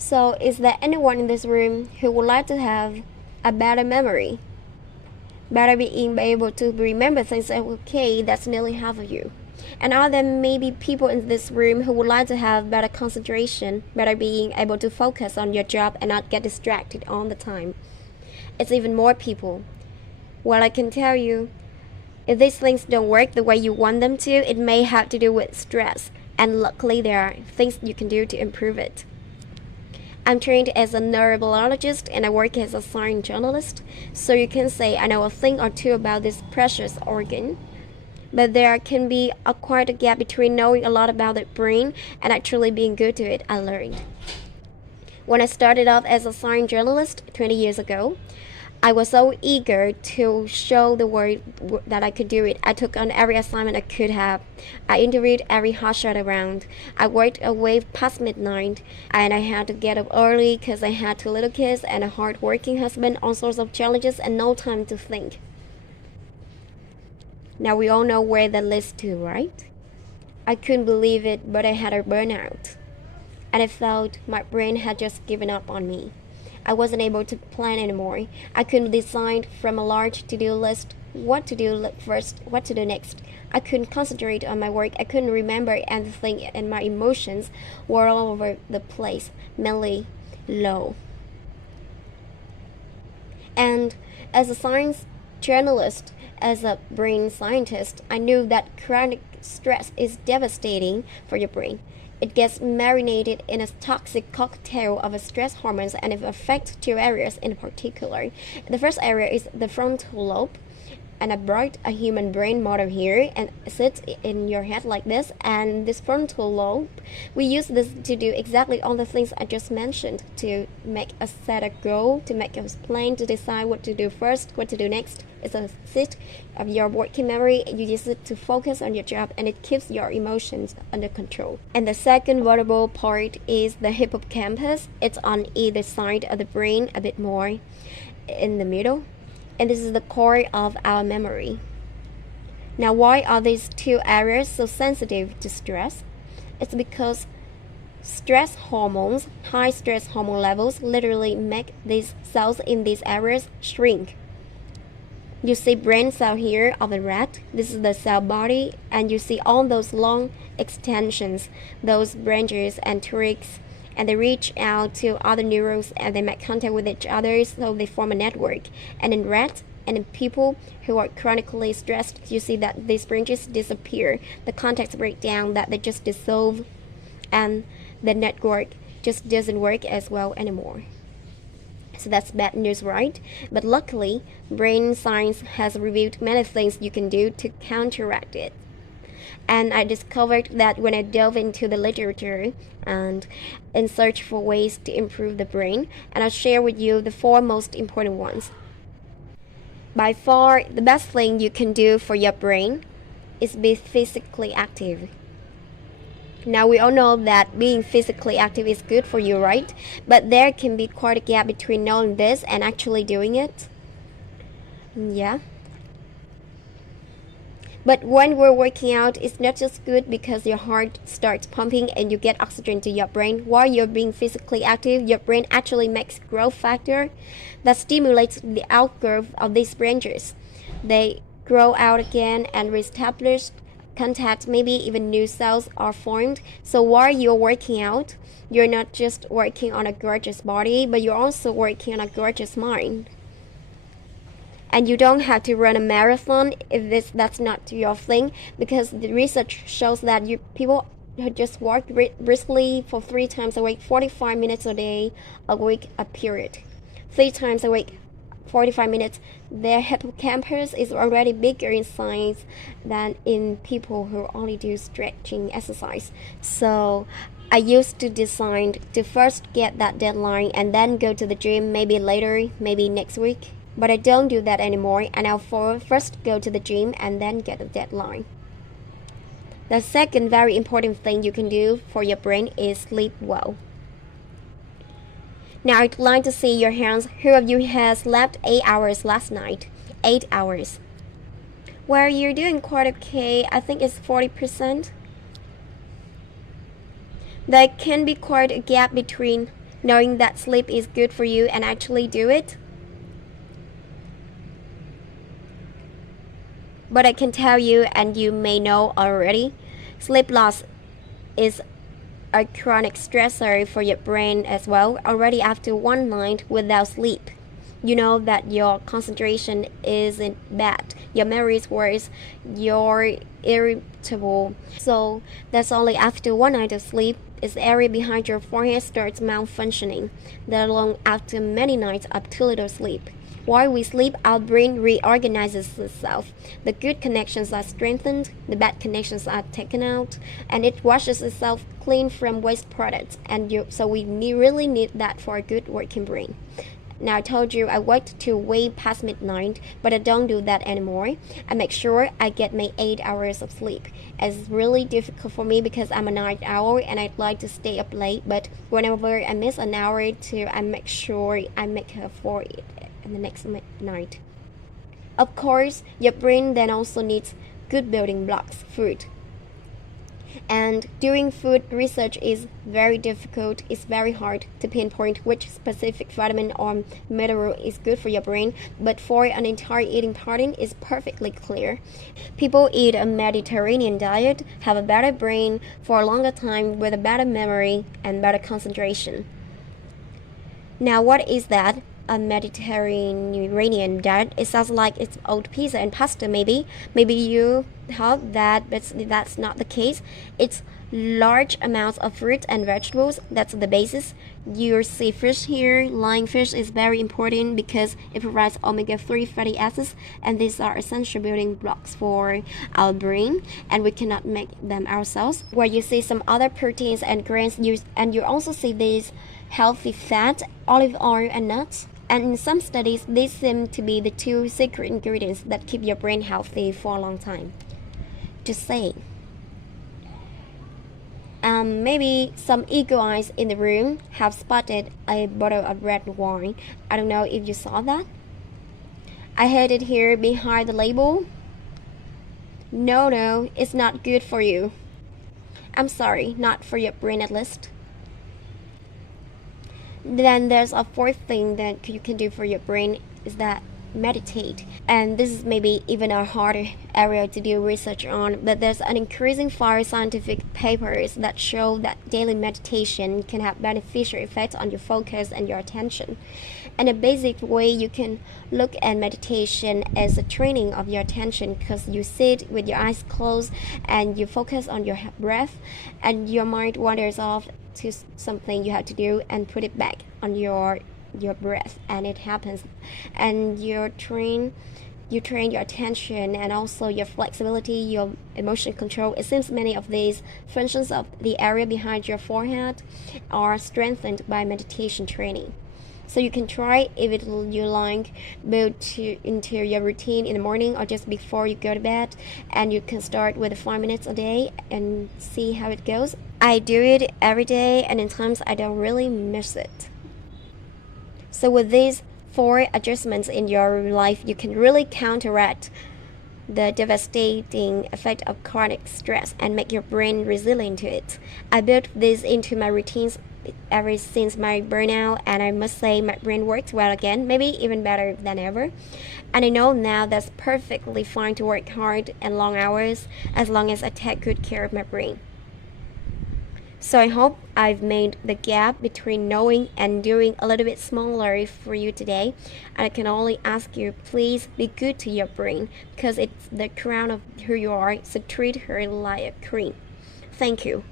So, is there anyone in this room who would like to have a better memory? Better being able to remember things okay, that's nearly half of you. And are there maybe people in this room who would like to have better concentration, better being able to focus on your job and not get distracted all the time? It's even more people. Well, I can tell you, if these things don't work the way you want them to, it may have to do with stress. And luckily, there are things you can do to improve it. I'm trained as a neurobiologist and I work as a science journalist, so you can say I know a thing or two about this precious organ. But there can be quite a gap between knowing a lot about the brain and actually being good to it, I learned. When I started off as a science journalist 20 years ago, I was so eager to show the world that I could do it. I took on every assignment I could have. I interviewed every hotshot around. I worked away past midnight, and I had to get up early because I had 2 little kids and a hard-working husband, all sorts of challenges, and no time to think. Now we all know where that leads to, right? I couldn't believe it, but I had a burnout. And I felt my brain had just given up on me. I wasn't able to plan anymore. I couldn't decide from a large to-do list what to do first, what to do next. I couldn't concentrate on my work. I couldn't remember anything, and my emotions were all over the place, mainly low. And as a science journalist, as a brain scientist, I knew that chronic stress is devastating for your brain. It gets marinated in a toxic cocktail of stress hormones, and it affects 2 areas in particular. The first area is the frontal lobe, and I brought a human brain model here and sits in your head like this. And this frontal lobe, we use this to do exactly all the things I just mentioned, to make a set a goal, to make a plan, to decide what to do first, what to do next. It's a seat of your working memory. You use it to focus on your job, and it keeps your emotions under control. And the second vulnerable part is the hippocampus. It's on either side of the brain, a bit more in the middle. And this is the core of our memory. Now, why are these 2 areas so sensitive to stress? It's because stress hormones, high stress hormone levels, literally make these cells in these areas shrink. You see brain cell here of a rat. This is the cell body, and you see all those long extensions, those branches and twigs, and they reach out to other neurons and they make contact with each other, so they form a network. And in rats and in people who are chronically stressed, you see that these branches disappear, the contacts break down, that they just dissolve, and the network just doesn't work as well anymore. So that's bad news, right? But luckily, brain science has revealed many things you can do to counteract it. And I discovered that when I dove into the literature and in search for ways to improve the brain, and I'll share with you the 4 most important ones. By far, the best thing you can do for your brain is be physically active. Now, we all know that being physically active is good for you, right? But there can be quite a gap between knowing this and actually doing it. Yeah. But when we're working out, it's not just good because your heart starts pumping and you get oxygen to your brain. While you're being physically active, your brain actually makes growth factor that stimulates the outgrowth of these branches. They grow out again and reestablish contact, maybe even new cells are formed. So while you're working out, you're not just working on a gorgeous body, but you're also working on a gorgeous mind. And you don't have to run a marathon if that's not your thing, because the research shows that people who just walk briskly for 3 times a week, 45 minutes a day, a week, a period. 3 times a week, 45 minutes, their hippocampus is already bigger in size than in people who only do stretching exercise. So I used to decide to first get that deadline and then go to the gym, maybe later, maybe next week. But I don't do that anymore, and I'll first go to the gym and then get a deadline. The second very important thing you can do for your brain is sleep well. Now, I'd like to see your hands. Who of you has slept 8 hours last night? 8 hours. Well, you're doing quite okay. I think it's 40%. There can be quite a gap between knowing that sleep is good for you and actually do it? But I can tell you, and you may know already, sleep loss is a chronic stressor for your brain as well. Already after one night without sleep, you know that your concentration isn't bad, your memory is worse, you're irritable. So that's only after one night of sleep is the area behind your forehead starts malfunctioning, let alone after many nights of too little sleep. While we sleep, our brain reorganizes itself. The good connections are strengthened, the bad connections are taken out, and it washes itself clean from waste products. So we really need that for a good working brain. Now, I told you I worked till way past midnight, but I don't do that anymore. I make sure I get my 8 hours of sleep. It's really difficult for me because I'm a night owl and I'd like to stay up late, but whenever I miss an hour or two, I make sure I make up for it in the next night. Of course, your brain then also needs good building blocks, food. And doing food research is very difficult. It's very hard to pinpoint which specific vitamin or mineral is good for your brain, but for an entire eating pattern is perfectly clear. People eat a Mediterranean diet, have a better brain for a longer time with a better memory and better concentration. Now, what is that? A Mediterranean diet. It sounds like it's old pizza and pasta, maybe. Maybe you thought that, but that's not the case. It's large amounts of fruit and vegetables. That's the basis. You see fish here. Lying fish is very important because it provides omega-3 fatty acids, and these are essential building blocks for our brain, and we cannot make them ourselves. Where you see some other proteins and grains, and you also see these healthy fat, olive oil, and nuts. And in some studies, these seem to be the two secret ingredients that keep your brain healthy for a long time. Just saying. Maybe some eagle eyes in the room have spotted a bottle of red wine. I don't know if you saw that. I had it here behind the label. No, it's not good for you. I'm sorry, not for your brain at least. Then there's a fourth thing that you can do for your brain is that meditate. And this is maybe even a harder area to do research on, but there's an increasing fire scientific papers that show that daily meditation can have beneficial effects on your focus and your attention. And a basic way you can look at meditation as a training of your attention, because you sit with your eyes closed and you focus on your breath, and your mind wanders off to something you have to do and put it back on your breath, and it happens. And you train your attention and also your flexibility, your emotion control. It seems many of these functions of the area behind your forehead are strengthened by meditation training. So you can try if you like, build into your routine in the morning or just before you go to bed, and you can start with 5 minutes a day and see how it goes. I do it every day, and in times I don't really miss it. So with these 4 adjustments in your life, you can really counteract the devastating effect of chronic stress and make your brain resilient to it. I built this into my routines ever since my burnout, and I must say my brain works well again, maybe even better than ever. And I know now that's perfectly fine to work hard and long hours as long as I take good care of my brain. So I hope I've made the gap between knowing and doing a little bit smaller for you today. And I can only ask you, please be good to your brain, because it's the crown of who you are, so treat her like a queen. Thank you.